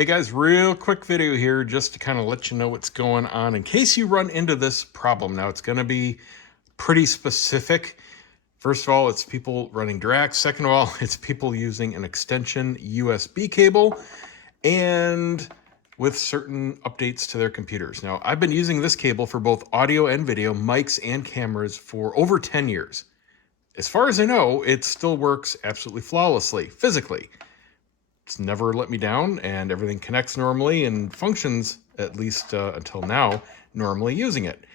Hey guys, real quick video here just to kind of let you know what's going on in case you run into this problem. Now it's going to be pretty specific. First of all, it's people running Dirac. Second of all, it's people using an extension USB cable and with certain updates to their computers. Now, I've been using this cable for both audio and video, mics and cameras for over 10 years. As far as I know, it still works absolutely flawlessly, physically. It's never let me down and everything connects normally and functions, at least until now, normally using it.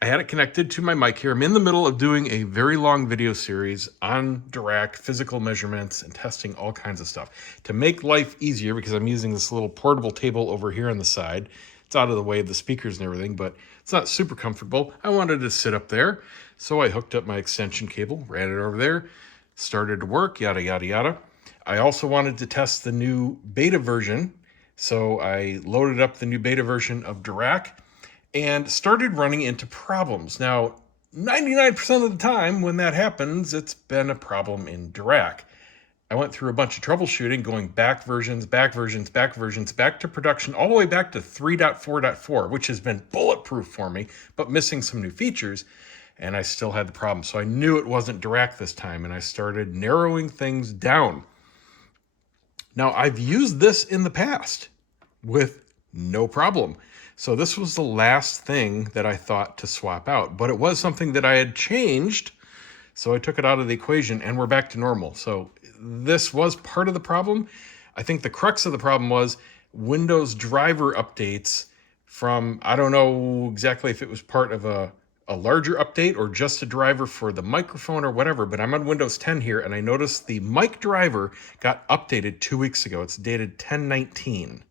I had it connected to my mic here. I'm in the middle of doing a very long video series on Dirac, physical measurements, and testing all kinds of stuff. To make life easier, because I'm using this little portable table over here on the side, it's out of the way of the speakers and everything, but it's not super comfortable. I wanted to sit up there, so I hooked up my extension cable, ran it over there, started to work, yada, yada, yada. I also wanted to test the new beta version, so I loaded up the new beta version of Dirac and started running into problems. Now, 99% of the time when that happens, it's been a problem in Dirac. I went through a bunch of troubleshooting, going back versions, back to production, all the way back to 3.4.4, which has been bulletproof for me, but missing some new features, and I still had the problem. So I knew it wasn't Dirac this time, and I started narrowing things down. Now, I've used this in the past with no problem. So this was the last thing that I thought to swap out, but it was something that I had changed. So I took it out of the equation and we're back to normal. So this was part of the problem. I think the crux of the problem was Windows driver updates from, I don't know exactly if it was part of a larger update or just a driver for the microphone or whatever, but I'm on Windows 10 here and I noticed the mic driver got updated 2 weeks ago. It's dated 10/19.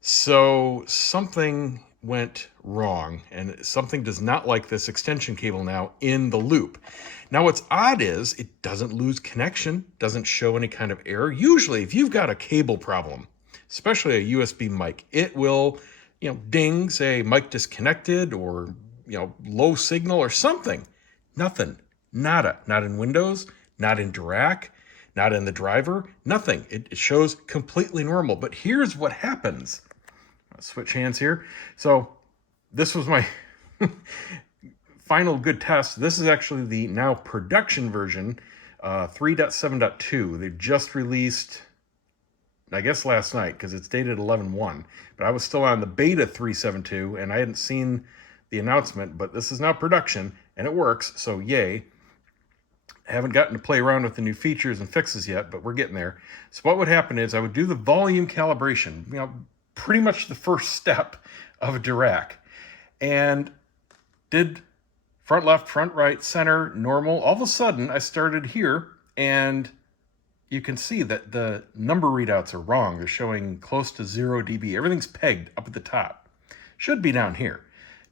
So something went wrong and something does not like this extension cable now in the loop. Now what's odd is it doesn't lose connection, doesn't show any kind of error. Usually if you've got a cable problem, especially a USB mic, it will, ding, say mic disconnected or low signal or something. Nothing, nada, not in Windows, not in Dirac, not in the driver, nothing. It shows completely normal. But here's what happens. I'll switch hands here. So this was my final good test. This is actually the now production version, 3.7.2. They've just released, I guess last night, because it's dated 11/1. But I was still on the beta 3.7.2, and I hadn't seen the announcement, but this is now production and it works, so yay. I haven't gotten to play around with the new features and fixes yet, but we're getting there. So what would happen is I would do the volume calibration, pretty much the first step of a Dirac, and did front left, front right, center, normal. All of a sudden I started here and you can see that the number readouts are wrong. They're showing close to 0 dB. Everything's pegged up at the top. Should be down here.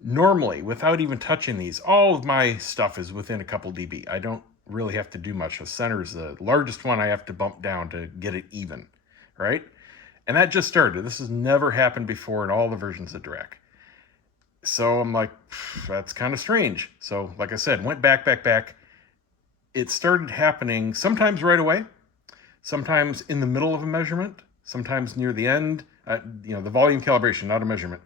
Normally, without even touching these, all of my stuff is within a couple dB. I don't really have to do much. The center is the largest one I have to bump down to get it even, right? And that just started. This has never happened before in all the versions of Dirac. So I'm like, that's kind of strange. So like I said, went back. It started happening sometimes right away, sometimes in the middle of a measurement, sometimes near the end, the volume calibration, not a measurement.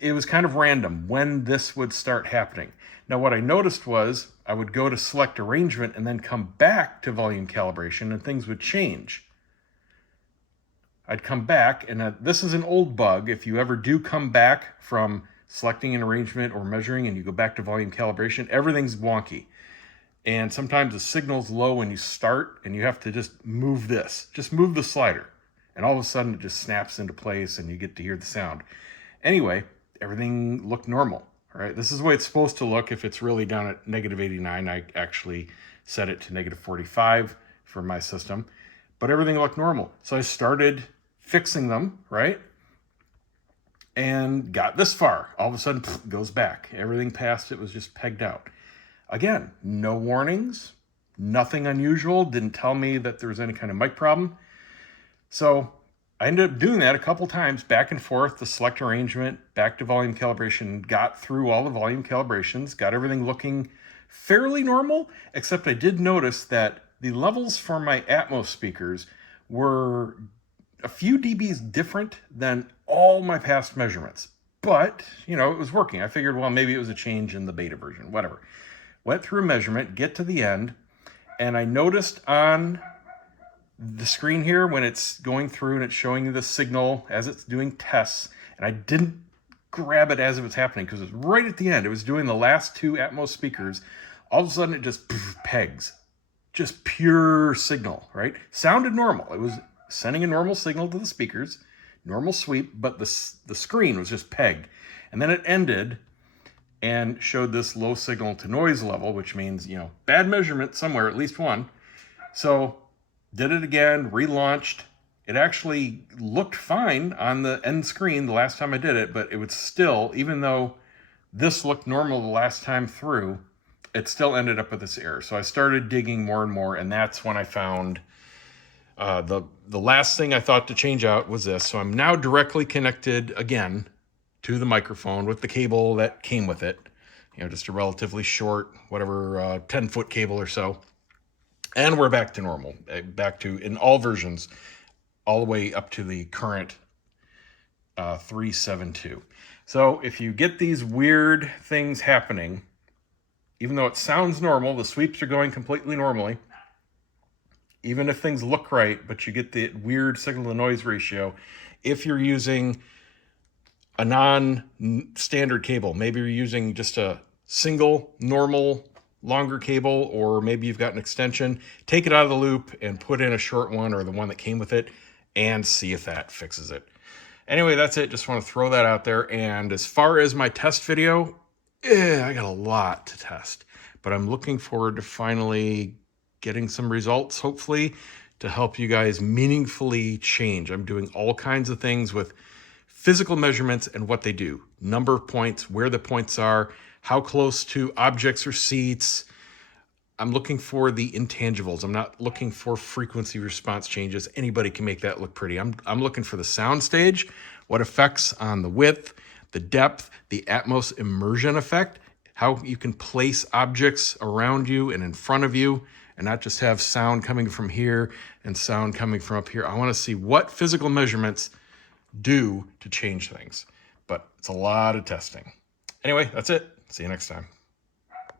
It was kind of random when this would start happening. Now what I noticed was I would go to select arrangement and then come back to volume calibration and things would change. I'd come back, and this is an old bug. If you ever do come back from selecting an arrangement or measuring and you go back to volume calibration, everything's wonky. And sometimes the signal's low when you start and you have to just move this. Just move the slider. And all of a sudden it just snaps into place and you get to hear the sound. Anyway, everything looked normal, all right? This is the way it's supposed to look if it's really down at -89. I actually set it to -45 for my system, but everything looked normal. So I started fixing them, right? And got this far. All of a sudden, goes back. Everything past it was just pegged out. Again, no warnings, nothing unusual, didn't tell me that there was any kind of mic problem. So I ended up doing that a couple times, back and forth, the select arrangement, back to volume calibration, got through all the volume calibrations, got everything looking fairly normal, except I did notice that the levels for my Atmos speakers were a few dBs different than all my past measurements. But, you know, it was working. I figured, well, maybe it was a change in the beta version, whatever. Went through a measurement, get to the end, and I noticed on the screen here when it's going through and it's showing you the signal as it's doing tests, and I didn't grab it as it was happening because it was right at the end. It was doing the last 2 Atmos speakers. All of a sudden it just pegs. Just pure signal, right? Sounded normal. It was sending a normal signal to the speakers, normal sweep, but the screen was just pegged. And then it ended and showed this low signal to noise level, which means, you know, bad measurement somewhere, at least one. So did it again, relaunched. It actually looked fine on the end screen the last time I did it, but it would still, even though this looked normal the last time through, it still ended up with this error. So I started digging more and more, and that's when I found the last thing I thought to change out was this. So I'm now directly connected again to the microphone with the cable that came with it. You know, just a relatively short, whatever, 10-foot cable or so. And we're back to normal, back to, in all versions, all the way up to the current 372. So if you get these weird things happening, even though it sounds normal, the sweeps are going completely normally, even if things look right, but you get the weird signal-to-noise ratio, if you're using a non-standard cable, maybe you're using just a single, normal, longer cable, or maybe you've got an extension, take it out of the loop and put in a short one or the one that came with it and see if that fixes it. Anyway, that's it. Just want to throw that out there. And as far as my test video, I got a lot to test, but I'm looking forward to finally getting some results, hopefully, to help you guys meaningfully change. I'm doing all kinds of things with physical measurements and what they do. Number of points, where the points are, how close to objects or seats. I'm looking for the intangibles. I'm not looking for frequency response changes. Anybody can make that look pretty. I'm looking for the sound stage, what effects on the width, the depth, the Atmos immersion effect, how you can place objects around you and in front of you and not just have sound coming from here and sound coming from up here. I want to see what physical measurements do to change things, but it's a lot of testing. Anyway, that's it. See you next time.